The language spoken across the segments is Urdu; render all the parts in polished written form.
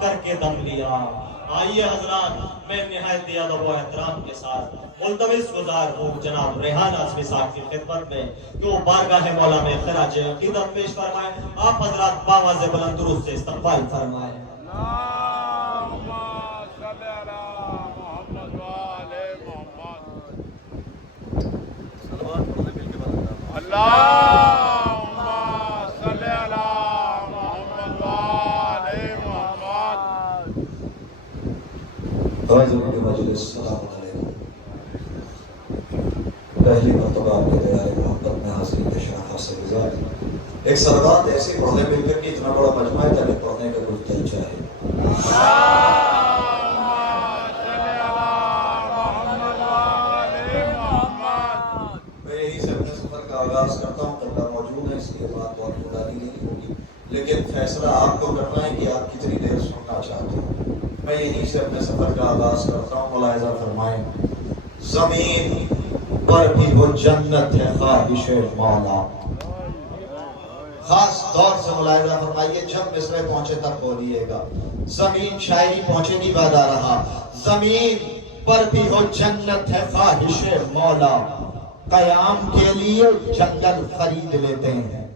کر کے دم لیا۔ آئیے حضرات، میں نہایت ادب و احترام کے ساتھ ملتمس گزار ہوں جناب ریحان اعظمی صاحب کی خدمت میں کہ وہ بارگاہ مولا میں خراج عقیدت پیش فرمائیں۔ آپ حضرات باواز بلند درود سے استقبال فرمائیں۔ اللہم صلی علی محمد و آل محمد۔ اللہم صلی علی محمد و آل محمد۔ مجلس السلام علیکم۔ پہلی مرتبہ آپ کے دیار محبت میں حاضری کے شرح سے گزار ایک سربات ایسی پڑھنے مل کر کہ اتنا بڑا مجمع ہے تاکہ پڑھنے کا کچھ دل چاہے۔ میں یہی سے اپنے سفر کا آغاز کرتا ہوں، قبلہ موجود ہے اس لیے بات بہت بڑھانی نہیں ہوگی، لیکن فیصلہ آپ کو کرنا ہے کہ آپ کتنی دیر سننا چاہتے ہیں۔ میں یہیں سے اپنے سفر کا آغاز کرتا ہوں، ملاحظہ فرمائیں۔ زمین پر بھی وہ جنت ہے خواہش مولا۔ خاص طور سے ملاحظہ فرمائیے، جب مصرے پہنچے تب بولیے گا۔ زمین شاعری پہنچے نہیں بعد آ رہا۔ زمین پر بھی وہ جنت ہے خواہش مولا، قیام کے لیے جنگل خرید لیتے ہیں۔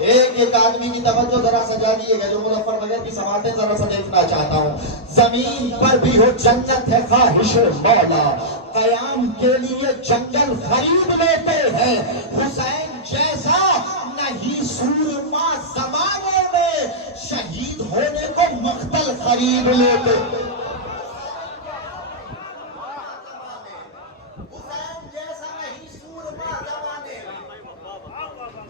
ایک آدمی کی توجہ ذرا سجا دیے گا جو مظفر نگر کی سماعتیں ذرا سا دیکھنا چاہتا ہوں۔ زمین پر بھی ہو جنت ہے خواہش مولا، قیام کے لیے جنگل خرید لیتے ہیں۔ حسین جیسا نہیں سورما زمانے میں، شہید ہونے کو مقتل خرید لیتے۔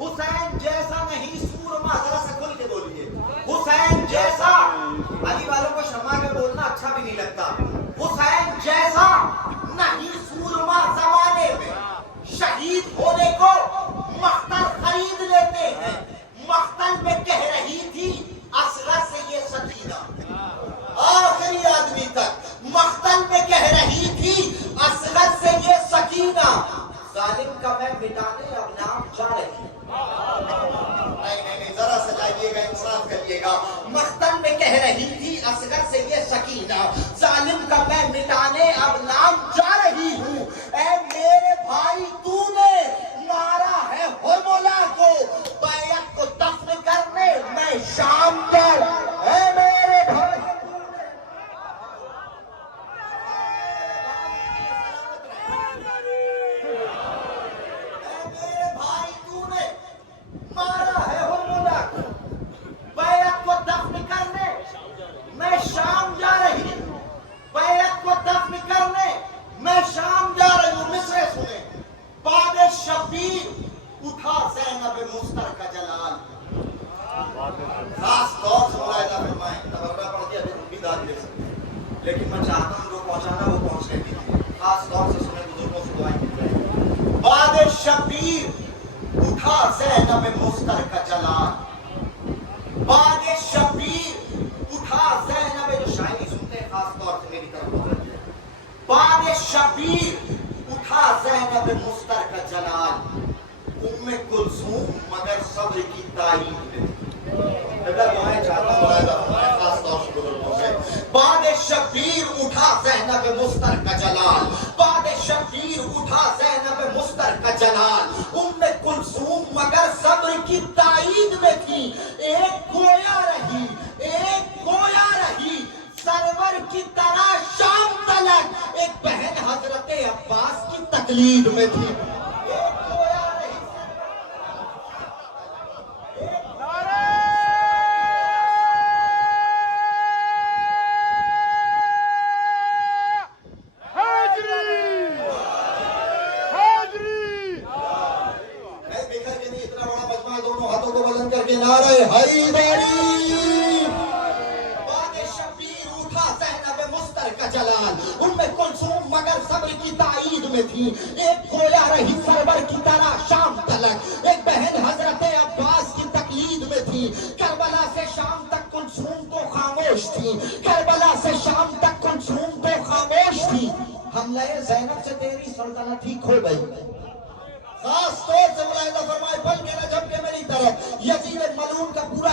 حسین جیسا نہیں سورما، ذرا سے کھل کے بولیے۔ حسین جیسا، علی والوں کو شرما کے بولنا اچھا بھی نہیں لگتا۔ حسین جیسا نہیں سورما زمانے میں، شہید ہونے کو مقتل خرید لیتے ہیں۔ مقتل میں کہہ رہی تھی اصغر سے یہ سکینہ، آخری آدمی تک مقتل میں کہہ رہی تھی اصغر سے یہ سکینہ، ظالم کا میں مٹانے اب نام جا رہی ہوں۔ نہیں ذرا سجائیے گا، انصاف کریے گا۔ مقتل میں کہہ رہی تھی اصغر سے یہ سکینہ، ظالم کا میں مٹانے اب نام جا رہی ہوں۔ اے میرے بھائی تو نے مارا ہے ہرملا کو، بیعت کو دفن کرنے میں شام پر۔ اے میرے بھائی مارا ہے ہرملا کو، بیعت کو دفن کرنے میں شام جا رہی ہوں۔ بیعت کو دفن کرنے میں شام جا رہی ہوں۔ مصرے سنیں۔ باد شبیر اٹھا زینب مستر کا جلال۔ خاص طور سے ملاحظہ فرمائیں، تبرہ پڑھ دیا ابھی بھی داد دے سکتے ہیں، لیکن میں چاہتا ہوں جو پہنچانا وہ پہنچنے دیجیے۔ خاص طور سے سنیں، بزرگوں سے دعائیں مل رہے ہیں۔ باد شبیر اٹھا زینب مستر کا جلال، باد شبیر اٹھا زینب، جو شاعری سنتے ہیں خاص طور سے میری طرف متوجہ ہے۔ باد شبیر اٹھا زینب مستر کا جلال، ام کلثوم مگر صبر کی تائید میں۔ دعائیں چاہتا ہوں خاص طور سے بزرگوں سے۔ باد شبیر اٹھا زینب مستر کا جلال، باد شبیر اٹھا زینب مستر کا جلال، ام کلثوم مگر صبر کی تائید میں تھی۔ ایک گویا رہی، ایک گویا رہی سرور کی طرح شام تلک، ایک بہن حضرت عباس کی تقلید میں تھی۔ نعرہ حیدری۔ باد شبیر اٹھا زینب مستر کا جلال، ام کلثوم مگر صبر کی تائید میں تھی۔ ایک گویا رہی سرور کی طرح شام تلک، ایک بہن حضرت عباس کی تقلید میں تھی۔ کربلا سے شام تک کلثوم کو خاموش تھی، کربلا سے شام تک کلثوم کو خاموش تھی۔ حملہ زینب سے تیری سلطنت ہی کھو گئی۔ خاص طور سے ملاحظہ فرمائے، پل کے نہ جھپکے میری طرف۔ یزید ملعون کا پورا